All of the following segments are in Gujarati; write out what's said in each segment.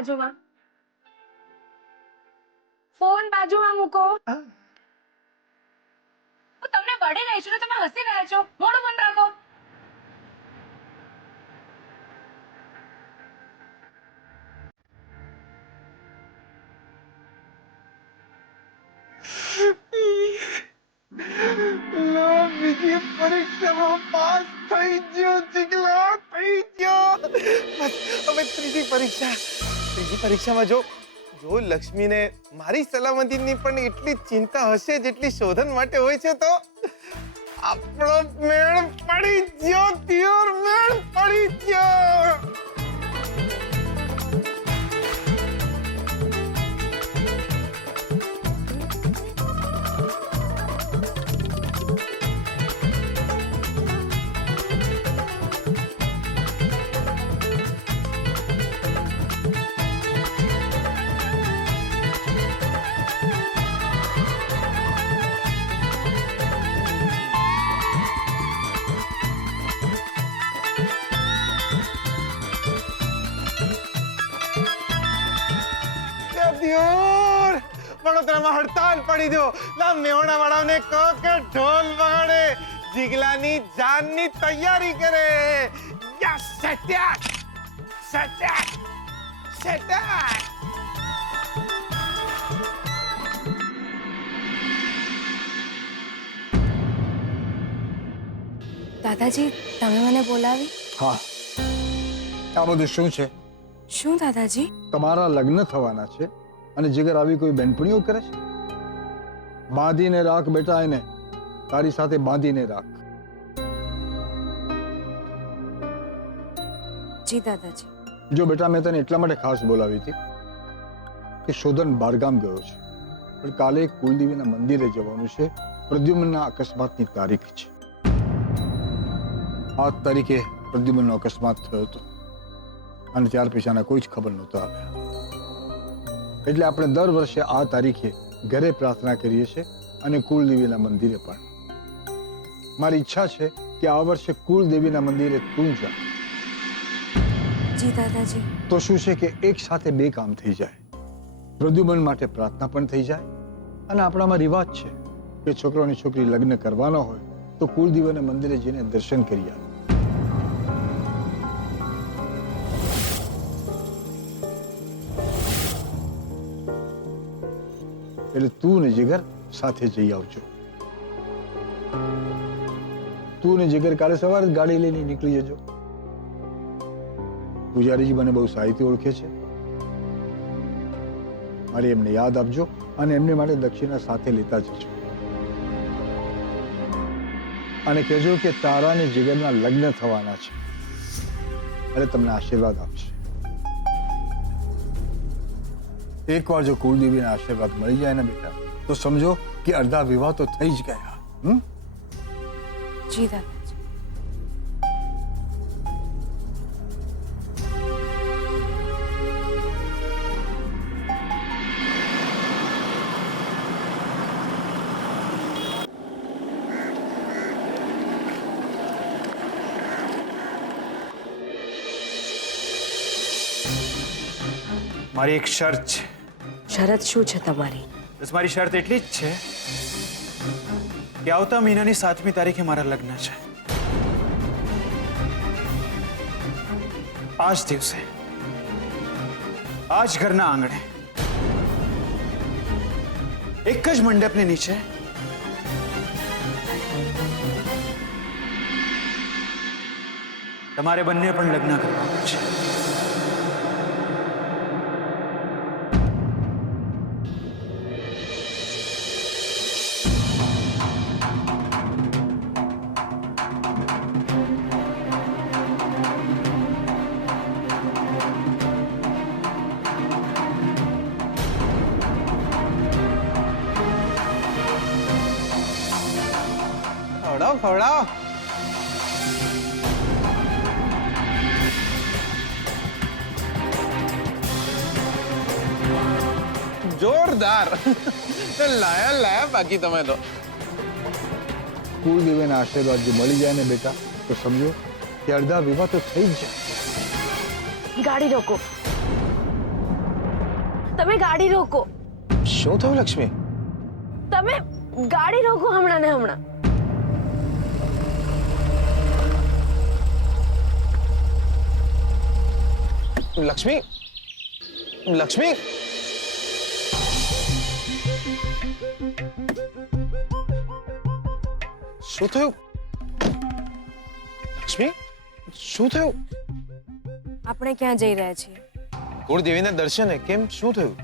બાજુમાં. ફોન બાજુમાં મૂકો. હું તમને વળી રહી છું ને તમે હસી રહ્યા છો. મોઢું બંધ રાખો. બીજી પરીક્ષામાં પાસ થઈ ગયો જીગલા, થઈ ગયો. બસ હવે ત્રીજી પરીક્ષામાં જો લક્ષ્મીને મારી સલામતીની પણ એટલી ચિંતા હશે જેટલી શોધન માટે હોય છે તો આપણો મેળ પડી ગયો, ત્યોર મેળ પડી ગયો. વડોદરામાં હડતાલ પડી દો. લા મેહોણા વાળાને કહો કે ઢોલ વગાડે, જીગલાની જાનની તૈયારી કરે. યસ સેટક સેટક સેટક. દાદાજી તમે મને બોલાવી? હા, આ બધું શું છે? શું દાદાજી? તમારા લગ્ન થવાના છે અને જીગર આવી કોઈ બેનપણીઓ કરે છે? બાંધીને રાખ બેટા, એને તારી સાથે બાંધીને રાખ. જી દાદાજી. જો બેટા, મેં તને એટલા માટે ખાસ બોલાવી હતી કે શોધન બહારગામ ગયો છે, પણ કાલે કુલદેવીના મંદિરે જવાનું છે. પ્રદ્યુમ્નના અકસ્માતની તારીખ છે. આ તારીખે પ્રદ્યુમ્નનો અકસ્માત થયો હતો અને ત્યાર પછીના કોઈ જ ખબર નહોતા આવ્યા. એટલે આપણે દર વર્ષે આ તારીખે ઘરે પ્રાર્થના કરીએ છીએ અને કુલદેવીના મંદિરે પણ. મારી ઈચ્છા છે કે આ વર્ષે કુલદેવીના મંદિરે તું જા. જી દાદાજી. તો શું છે કે એક સાથે બે કામ થઈ જાય. પ્રદ્યુમન માટે પ્રાર્થના પણ થઈ જાય અને આપણામાં રિવાજ છે કે છોકરોની છોકરી લગ્ન કરવાના હોય તો કુલદેવીના મંદિરે જઈને દર્શન કરી આવે. એટલે તું ને જીગર સાથે જઈ આવજો. તું ને જીગર કાલે સવારે જ ગાડી લઈને નીકળી જજો. પૂજારીજી મને બહુ સાહિત્ય ઓળખે છે. મારી એમને યાદ આપજો અને એમને માટે દક્ષિણા સાથે લેતા જજો. અને કહેજો કે તારા ને જીગરના લગ્ન થવાના છે અને તમને આશીર્વાદ આપશે. એકવાર જો કુલદેવીના આશીર્વાદ મળી જાય ને બેટા, તો સમજો કે અડધા વિવાહ તો થઈ જ ગયા. જી દાદાજી. મારી એક શરત છે. શરત શું છે તમારી? બસ મારી શરત એટલી જ છે કે આવતા મહિનાની 7મી તારીખે મારા લગ્ન છે. આ જ દિવસે આ જ ઘરના આંગણે એક જ મંડપની નીચે તમારે બંને પણ લગ્ન કરવાના છે. ખવડાવો. જોરદાર. લાયા બાકી તમે તો. કુલદેવીના આશીર્વાદ જો મળી જાય ને બેટા, તો સમજો કે અડધા વિવાહ તો થઈ જ જાય. ગાડી રોકો. તમે ગાડી રોકો. શું થયું લક્ષ્મી? તમે ગાડી રોકો હમણાં ને હમણાં. લક્ષ્મી, લક્ષ્મી, શું થયું? લક્ષ્મી, શું થયું? આપણે ક્યાં જઈ રહ્યા છીએ? કુળદેવીના દર્શને. કેમ, શું થયું?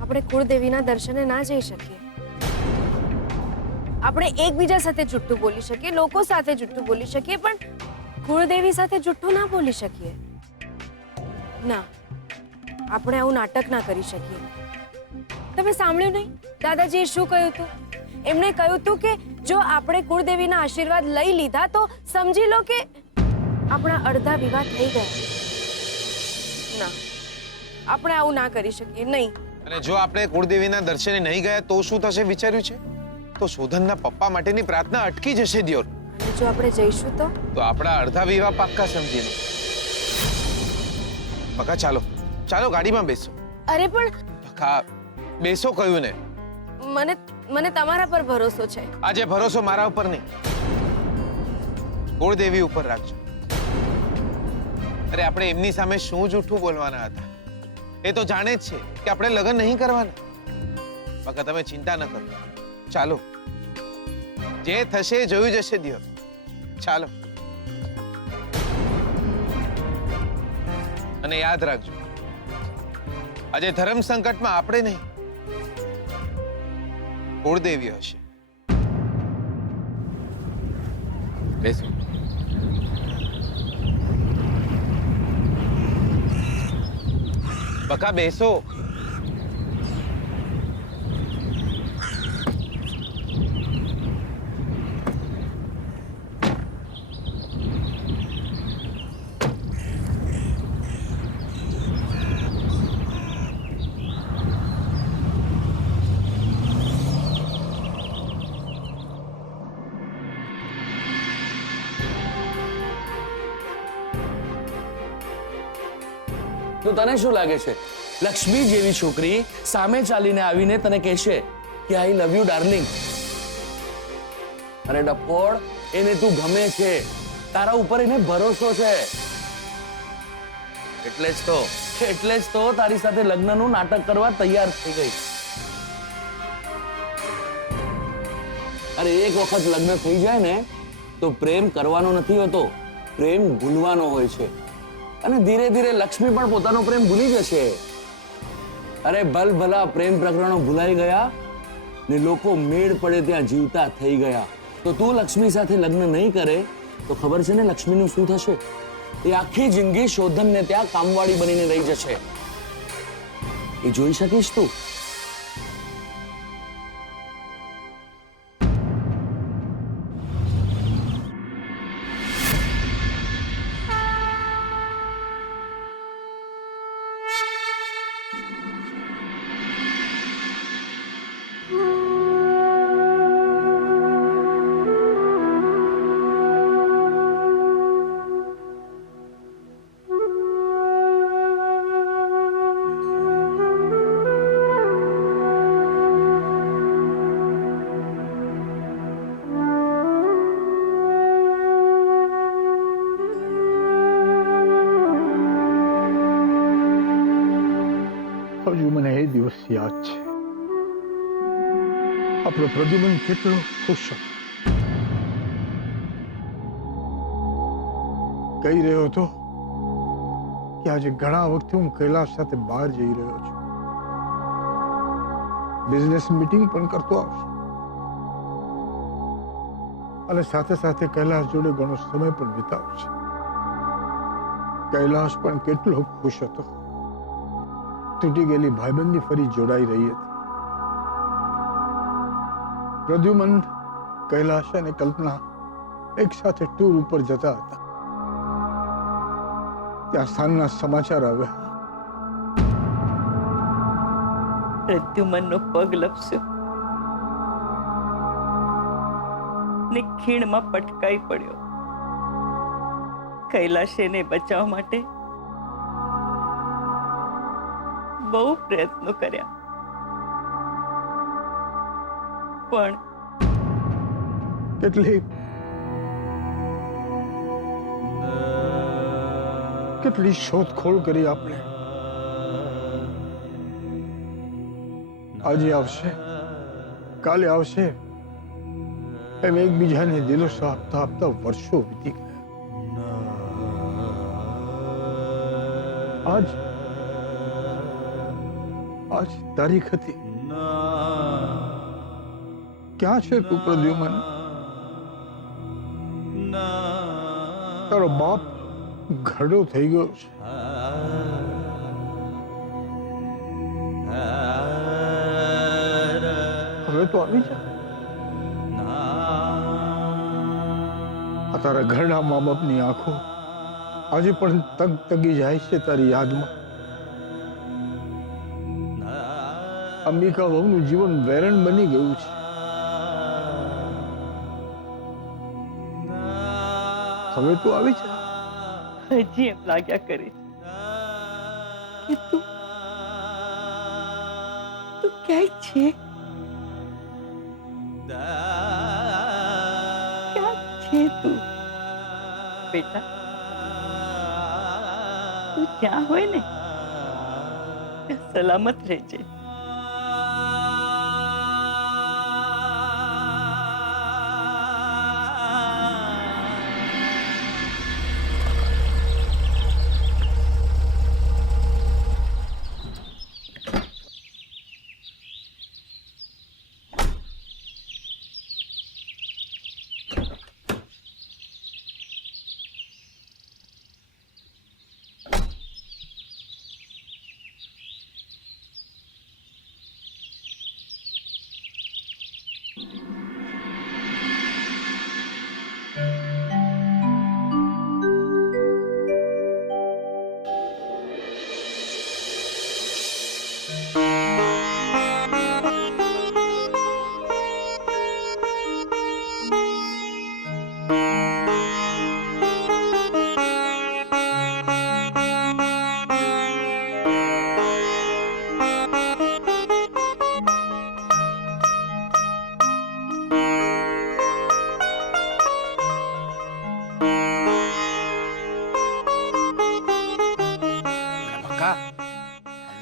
આપણે કુળદેવીના દર્શને ના જઈ શકીએ. આપણે એકબીજા સાથે જુઠ્ઠું બોલી શકીએ, લોકો સાથે જુઠ્ઠું બોલી શકીએ, પણ કુળદેવી સાથે જુઠ્ઠું ના બોલી શકીએ. ના, આપણે આવું નાટક ના કરી શકીએ. તમે સાંભળ્યું નહીં દાદાજીએ શું કહ્યું હતું? એમણે કહ્યું હતું કે જો આપણે કુળદેવીના આશીર્વાદ લઈ લીધા તો સમજી લો કે આપણા અડધા વિવાહ થઈ ગયા. ના, આપણે આવું ના કરી શકીએ. નહીં. અને જો આપણે કુળદેવીના દર્શને નહીં ગયા તો શું થશે વિચાર્યું છે? તો શોધનના પપ્પા માટેની પ્રાર્થના અટકી જશે દિયોર. અને જો આપણે જઈશું તો આપણા અડધા વિવાહ પાક્કા સમજી લો. બકા ચાલો, ચાલો ગાડીમાં બેસો. અરે પણ બકા બેસો કહ્યું ને. મને તમારા પર ભરોસો છે. આજે ભરોસો મારા ઉપર નહીં, કુળદેવી ઉપર રાખજો. અરે આપણે એમની સામે શું જૂઠું બોલવાના હતા? એ તો જાણે જ છે કે આપણે લગ્ન નહીં કરવાના. બકા તમે ચિંતા ન કરો, ચાલો, જે થશે જોયું જશે દિયોર. ચાલો. અને યાદ રાખજો, આજે ધર્મ સંકટમાં આપણે નહીં, કુળદેવી હશે. બેસો. બકા બેસો. તો તને શું લાગે છે લક્ષ્મી જેવી છોકરી સામે ચાલીને આવીને તને કહેશે કે આઈ લવ યુ ડાર્લિંગ? અરે ડફોડ, એને તું ગમે છે, તારા ઉપર એને ભરોસો છે, એટલે જ તો તારી સાથે લગ્નનું નાટક કરવા તૈયાર થઈ ગઈ. અરે એક વખત લગ્ન થઈ જાય ને તો પ્રેમ કરવાનો નથી હોતો, પ્રેમ ભૂલવાનો હોય છે. અને ધીરે ધીરે લક્ષ્મી પણ પોતાનો પ્રેમ ભૂલી જશે. અરે ભલભલા પ્રેમ પ્રકરણો ભૂલાઈ ગયા ને લોકો મેળ પડે ત્યાં જીવતા થઈ ગયા. તો તું લક્ષ્મી સાથે લગ્ન નહીં કરે તો ખબર છે ને લક્ષ્મીનું શું થશે? એ આખી જિંદગી શોધનને ત્યાં કામવાળી બનીને રહી જશે. એ જોઈ શકીશ તું? હજુ મને એ દિવસ યાદ છે. આપણો પ્રદ્યુમન કેટલો ખુશ હતો. કહી રહ્યો હતો કે આજે ઘણા વખતે હું કૈલાશ સાથે બહાર જઈ રહ્યો છું, બિઝનેસ મીટિંગ પણ કરતો આવશે અને સાથે સાથે કૈલાશ જોડે ઘણો સમય પણ વિતાવશે. કૈલાશ પણ કેટલો ખુશ હતો. તૂટી ગયેલી ભાઈબંધી ફરી જોડાઈ રહી હતી. પ્રદ્યુમન, કૈલાશ અને કલ્પના એક સાથે ટૂર ઉપર જતા હતા. ત્યાં સાંજના સમાચાર આવ્યા. પ્રદ્યુમનનો પગ લપસ્યો ને ખીણમાં પટકાઈ પડ્યો. કૈલાશ એને બચાવવા માટે બહુ પ્રયત્નો કર્યા, પણ કેટલી શોધખોળ કરી આપણે. આજે આવશે, કાલે આવશે, એમ એકબીજાને દિલોસો આપતા આપતા વર્ષો વીતી ગયા. આજ તારીખ હતી. ક્યાં છે તું પ્રદ્યુમન? તારો બાપ ઘરડો થઈ ગયો છે. હવે તો આવી જા. આ તારા ઘરના મા બાપની આંખો આજે પણ તગતગી જાય છે તારી યાદમાં. અંબિકા વહુનું જીવન વેરણ બની ગયું છે. હવે તું આવી જા. હજી એમ લાગ્યા કરે છે કે તું ક્યાંય છે. ક્યાં છે તું બેટા? તું જ્યાં હોય ને ત્યાં સલામત રહેજે.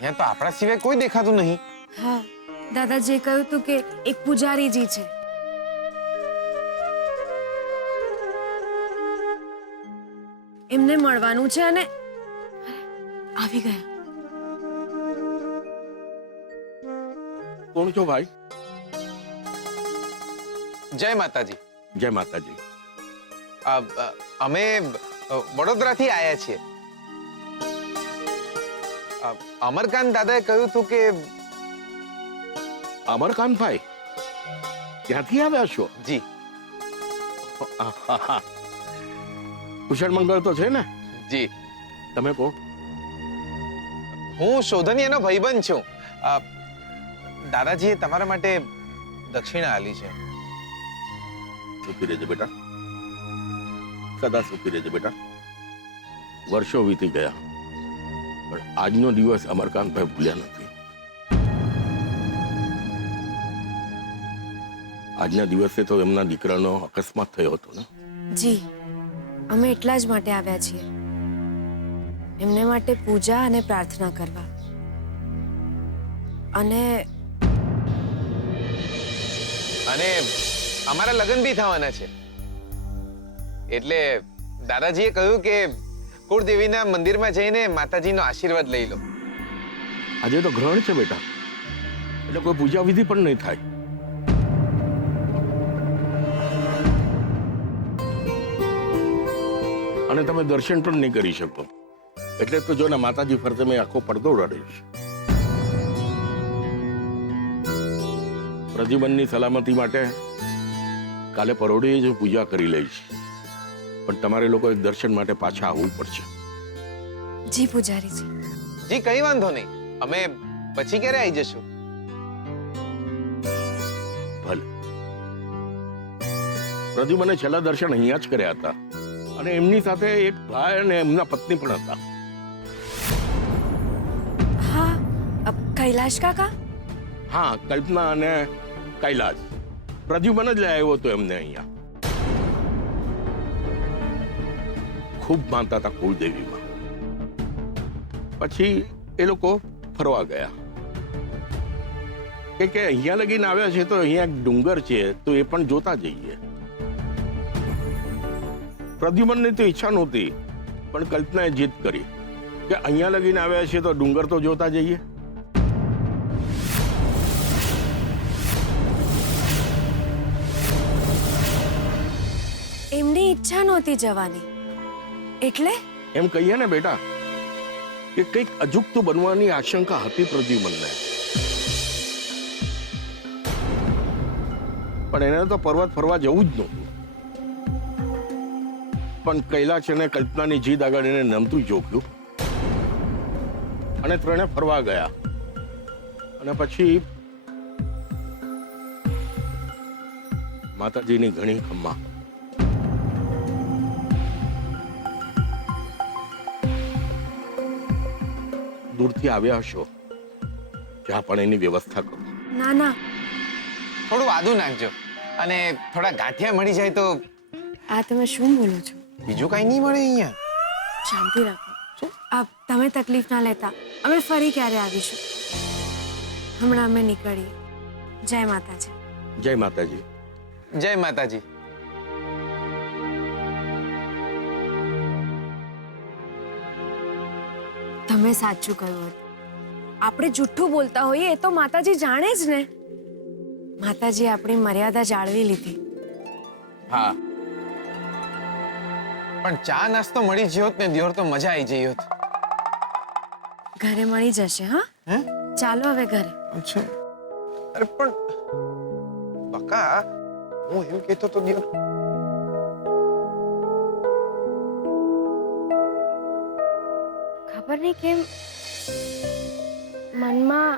અહીંયા તો આપણા સિવાય કોઈ દેખાતું નહીં. હા, દાદાજીએ કહ્યું હતું કે એક પૂજારીજી છે. એમને મળવાનું છે અને આવી ગયા. કોણ છો ભાઈ? જય માતાજી. જય માતાજી. અમે વડોદરાથી આવ્યા છીએ. અમરકાંત દાદાએ કહ્યું હતું કે અમરકાંતભાઈ ક્યાંથી આવ્યા છો? જી. કુશળ મંગળ તો છે ને? જી. તમે કોણ? હું શોધનિયાનો ભાઈબંધ છું. દાદાજીએ તમારા માટે દક્ષિણા આલી છે. સુખી રહેજે બેટા, સદા સુખી રહેજે બેટા. વર્ષો વીતી ગયા પણ આજનો દિવસ અમરકાંતભાઈ ભૂલ્યા નથી. આજના દિવસે તો એમના દીકરાનો અકસ્માત થયો હતો ને? જી, અમે એટલા જ માટે આવ્યા છીએ. એમને માટે પૂજા અને પ્રાર્થના કરવા. અને અમારા લગ્ન બી થવાના છે. એટલે દાદાજીએ કહ્યું કે કુળદેવીના મંદિરમાં જઈને માતાજીનો આશીર્વાદ લઈ લો. આજે તો ગ્રહણ છે બેટા, એટલે કોઈ પૂજા વિધિ પણ નહીં થાય. અને તમે દર્શન પણ નહીં કરી શકો. એટલે તો જો ને માતાજી ફરતે મેં આખો પડદો ઉડાડ્યો છે. પ્રતિબંધની સલામતી માટે કાલે પરોઢીએ જ પૂજા કરી લઈશ, પણ તમારે લોકોએ દર્શન માટે પાછા આવવું પડશે. જી પૂજારીજી. જી, કઈ વાંધો નહીં. અમે પછી ક્યારે આવી જશું? ભલે. પ્રદ્યુમને છેલ્લા દર્શન અહીંયા જ કર્યા હતા અને એમની સાથે એક ભાઈ અને એમના પત્ની પણ હતા. હા, કૈલાશ કાકા? હા, કલ્પના અને કૈલાશ. પ્રદ્યુમન જ લઈ આવ્યો હતો એમને અહીંયા. ખૂબ માનતા હતા કુળદેવીમાં. પછી એ લોકો ફરવા ગયા કે અહીંયા લગીને આવ્યા છે તો અહીંયા એક ડુંગર છે તો એ પણ જોતા જઈએ. પ્રદ્યુમનની તો ઈચ્છા નહોતી, પણ કલ્પનાએ જીદ કરી કે અહીંયા લગીને આવ્યા છે તો ડુંગર તો જોતા જઈએ. એમની ઈચ્છા નહોતી જવાની એટલે? એમ કહીએ ને બેટા કે કંઈક અજુગતું બનવાની આશંકા હતી પ્રદ્યુમનને, પણ એને તો પર્વત ફરવા જવું જ નહોતું. પણ કૈલાશ અને કલ્પનાની જીદ આગળ એને નમતું જોખ્યું અને ત્રણે ફરવા ગયા. અને પછી માતાજીની ઘણી ખમ્મા. દૂરથી આવ્યા હશો, ચા પાણીની વ્યવસ્થા કરો. ના ના, થોડું આદુ નાખજો અને થોડા ગાંઠિયા મળી જાય તો. આ તમે શું બોલો છો? બીજું કઈ નહીં મળે અહીંયા. શાંતિ રાખો. તમે તકલીફ ના લેતા, અમે ફરી ક્યારે આવીશું. હમણાં અમે નીકળીએ. જય માતાજી. જય માતાજી. જય માતાજી. તમે સાચું કહ્યું હતું. આપણે જૂઠું બોલતા હોઈએ એ તો માતાજી જાણે જ ને. માતાજી આપણી મર્યાદા જાળવી લીધી. હા, પણ ચા નાસ્તો મળી ગયો ને દિયોર તો મજા આવી જઈ હોત. ઘરે મળી જશે. હા, હે? ચાલો હવે ઘરે. અચ્છા. અરે પણ બકા, હું એમ કહેતો તો દિયોર, ખબર નહીં કેમ મનમાં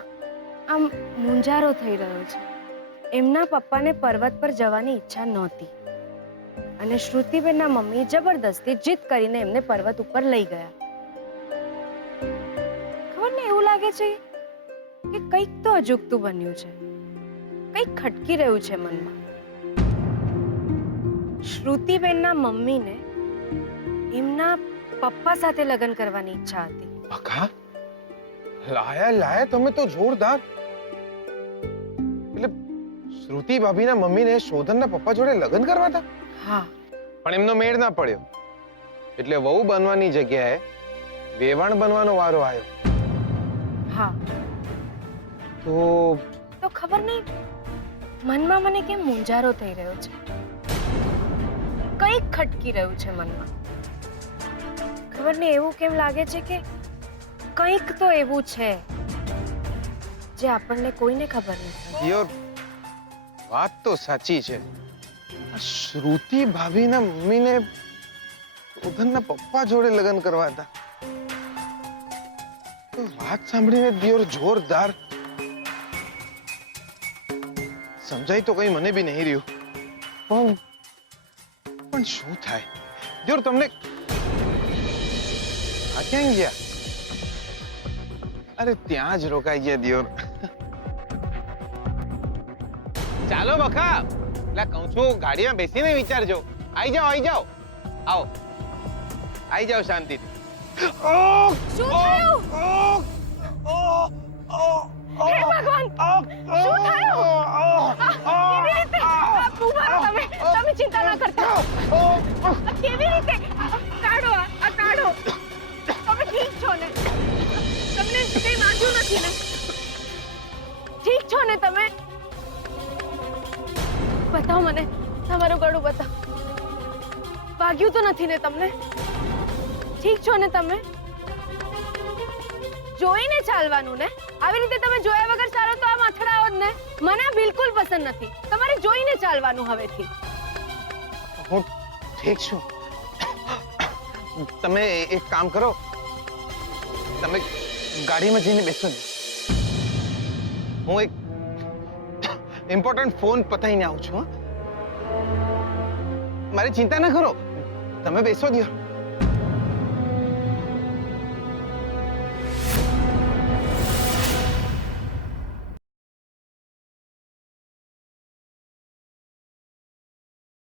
આમ મૂંઝારો થઈ રહ્યો છે. એમના પપ્પાને પર્વત પર જવાની ઈચ્છા નહોતી અને શ્રુતિબેનના મમ્મી જબરદસ્તી જીદ કરીને એમને પર્વત ઉપર લઈ ગયા. ખબર ને, એવું લાગે છે કે કંઈક તો અજુગતું બન્યું છે, કંઈક ખટકી રહ્યું છે મનમાં. શ્રુતિબેનના મમ્મીને એમના પપ્પા સાથે લગ્ન કરવાની ઈચ્છા હતી. બકા લાયા તમે તો જોરદાર. એટલે શ્રુતિ ભાભીના મમ્મીને શોધનના પપ્પા જોડે લગ્ન કરવા હતા? હા, પણ એમનો મેળ ના પડ્યો એટલે વહુ બનવાની જગ્યાએ વેવાણ બનવાનો વારો આવ્યો. હા. તો ખબર નહીં મનમાં મને કેમ મૂંઝારો થઈ રહ્યો છે, કંઈક ખટકી રહ્યું છે મનમાં. ખબર નહીં એવું કેમ લાગે છે કે કંઈક તો એવું છે જે આપણને કોઈને ખબર નથી. યો, વાત તો સાચી છે. આ શ્રુતિ ભાભીના મમ્મીને શોધનના પપ્પા જોડે લગ્ન કરવા હતા. તો વાત સાંભળીને દિયોર જોરદાર. સમજાય તો કઈ મને બી નહીં રહ્યું, પણ શું થાય દિયોર? તમને આ ક્યાં ગયા? અરે ત્યાં જ રોકાઈ ગયા દિયોર. ચાલો બખા, એટલે કહું છું ગાડીમાં બેસીને વિચારજો. આઈ જાઓ આવો, આઈ જાઓ શાંતિથી. શું થયું? હે ભગવાન, શું થયું? કેવી રીતે? ઉભા રહો તમે ચિંતા ના કરતા. કેવી રીતે? કાઢો આ કાઢો. તમે ઠીક છો ને? તમને કઈ વાગ્યું નથી ને? ઠીક છો ને તમે? બતાવો મને તમારું ગળું, બતાવો. વાગ્યું તો નથી ને તમને? ઠીક છો ને તમે? જોઈને ચાલવાનું ને? આવી રીતે તમે જોયા વગર ચાલો તો આમ અથડાવો જ ને. મને આ બિલકુલ પસંદ નથી. તમારે જોઈને ચાલવાનું હવેથી. હું ઠીક છું. તમે એક કામ કરો, તમે ગાડીમાં જઈને બેસો ને. હું એક ઇમ્પોર્ટન્ટ ફોન પતાઈને આવું છું. મારી ચિંતા ના કરો, તમે બેસો દિયો.